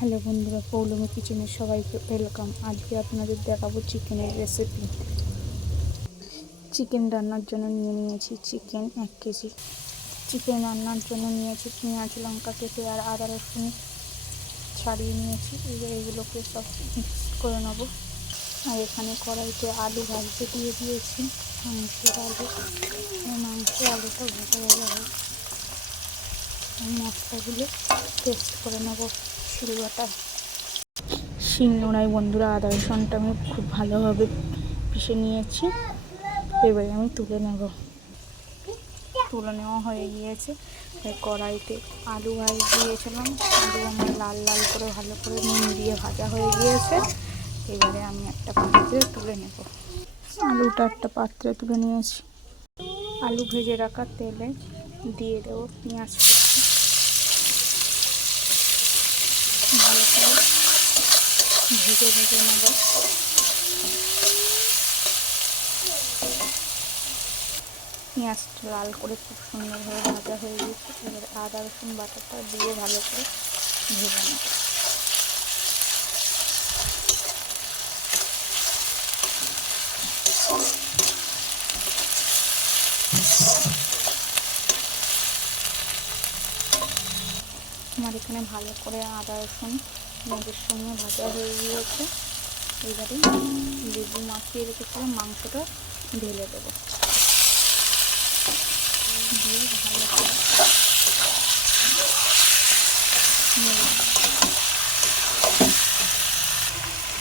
Hello বন্ধুরা, পৌলমী কিচেনে সবাইকে ওয়েলকাম। আজকে আপনাদের দেখাবো চিকেনের রেসিপি। চিকেন রান্নার জন্য নিয়েছি চিকেন 1 কেজি। চিকেন রান্নার জন্য নিয়েছি পেঁয়াজ লঙ্কা কেটে আর আদা রসুন ছাড়িয়ে নিয়েছি। এবার এগুলোকে সব মিক্স করে নেবো। আর এখানে কড়াইতে আলু ভাজতে দিয়ে দিয়েছি। আলুটা ভাজা হবে। মশলাগুলো পেস্ট করে নেবো শিলবাটায়। শিলনোড়ায় বন্ধুরা আদা রসুনটা আমি খুব ভালোভাবে পিষে নিয়েছি। এবারে আমি তুলে নেওয়া হয়ে গিয়েছে। কড়াইতে আলু দিয়েছিলাম। আলু আমার লাল লাল করে ভালো করে নুন দিয়ে ভাজা হয়ে গিয়েছে। এবারে আমি একটা পাত্রে তুলে নেব। আলুটা একটা পাত্রে তুলে নিয়েছি। আলু ভেজে রাখা তেলে দিয়ে দেবো পেঁয়াজ কুচি। ভালো করে ভেজে নেব। পেঁয়াজটা লাল করে খুব সুন্দরভাবে ভাজা হয়ে গেছে। এবার আদা রসুন বাটাটা দিয়ে ভালো করে ভেজে নেব। আমার এখানে ভালো করে আদা রসুন পেঁয়াজের সঙ্গে ভাজা হয়ে গিয়েছে। এবারে লেবু মাখিয়ে রেখেছিলাম মাংসটা ঢেলে দেবো। দিয়ে ভালো করে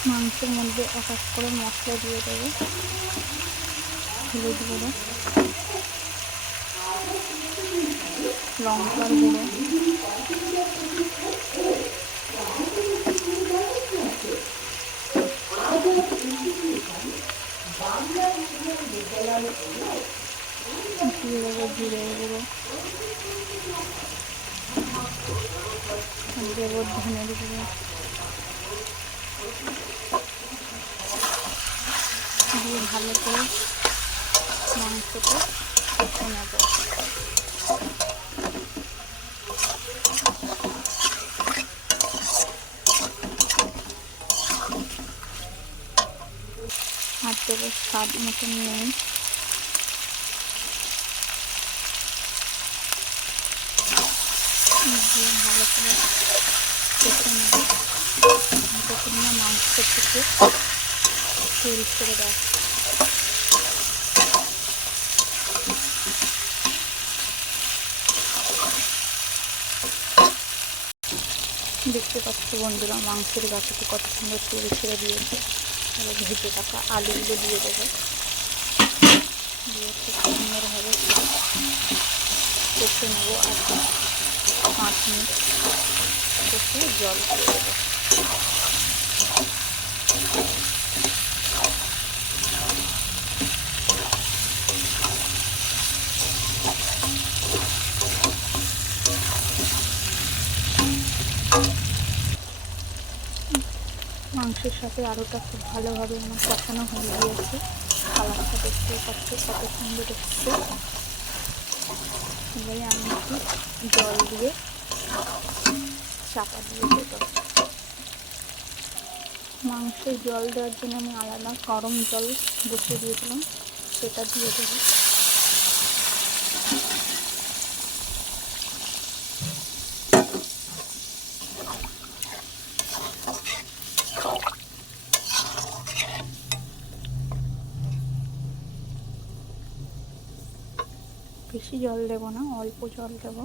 মাংসের মধ্যে এক এক করে মশলা দিয়ে দেবো। হলুদ গুঁড়ো, লঙ্কার গুঁড়ো, দিয়ে দেবো জিরে গুঁড়ো, দেবো ধনের গুঁড়ো, দিয়ে ভালো করে মাংসটা কষে নেব। আর দেবো স্বাদ মতন নুন। দিয়ে ভালো করে কষে নেব। যতক্ষণ না মাংস থেকে তেল ছেড়ে দেয়। দেখতে পাচ্ছ বন্ধুরা, মাংসের গাছেতে কত সুন্দর তেল ছেড়ে দিয়েছে। এবার ভেজে রাখা আলুগুলো দিয়ে দেবো। দিয়ে খুব সুন্দরভাবে কষে নেবো। আর 5 মিনিট কষে জল দিয়ে দেবো। মাংসের সাথে আলুটা খুব ভালোভাবে আমার কষানো হয়ে গিয়েছে। কালারটা দেখতে পাচ্ছ কত সুন্দর এসছে। এবারে আমি একটু জল দিয়ে চাপা দিয়ে দেবো। মাংসের জল দেওয়ার জন্য আমি আলাদা গরম জল বসিয়ে দিয়েছিলাম, সেটা দিয়ে দেবো। বেশি জল দেবো না, অল্প জল দেবো।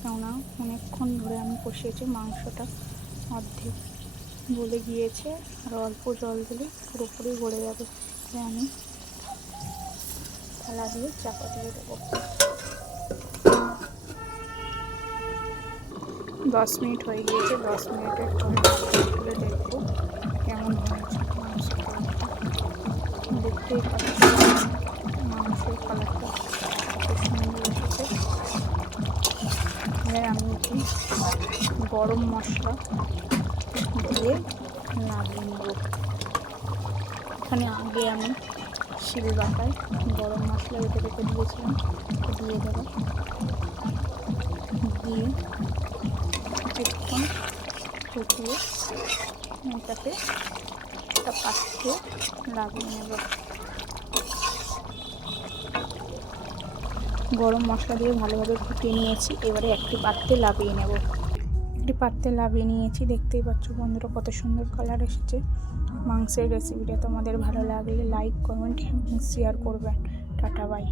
কেননা অনেকক্ষণ ধরে আমি কষিয়েছি, মাংসটা অর্ধেক গলে গিয়েছে। আর অল্প জল দিলে পুরোপুরি গলে যাবে। তাই আমি থালা দিয়ে চাপা দিয়ে দেবো। 10 মিনিট হয়ে গিয়েছে। 10 মিনিটের পরে তুলে দেখবো কেমন হয়েছে মাংসের কালারটা। দেখতেই পাচ্ছি মাংসের কালারটা খুব সুন্দর এসেছে। এবার আমি একটু গরম মশলা দিয়ে নামিয়ে নেব। এখানে আগে আমি শিলবাটায় গরম মশলা বেটে রেখে দিয়েছিলাম, দিয়ে দেবো। দিয়ে কিছুক্ষণ ফুটিয়ে এটাকে একটা পাত্রে লাগিয়ে নেব। গরম মশলা দিয়ে ভালোভাবে ফুটিয়ে নিয়েছি, এবারে একটি পাত্রে লাভিয়ে নেব। একটি পাত্রে লাভিয়ে নিয়েছি, দেখতেই পাচ্ছ বন্ধুরা কত সুন্দর কালার এসেছে। মাংসের রেসিপিটা তোমাদের ভালো লাগলে লাইক, কমেন্ট এবং শেয়ার করবেন। Tata bye.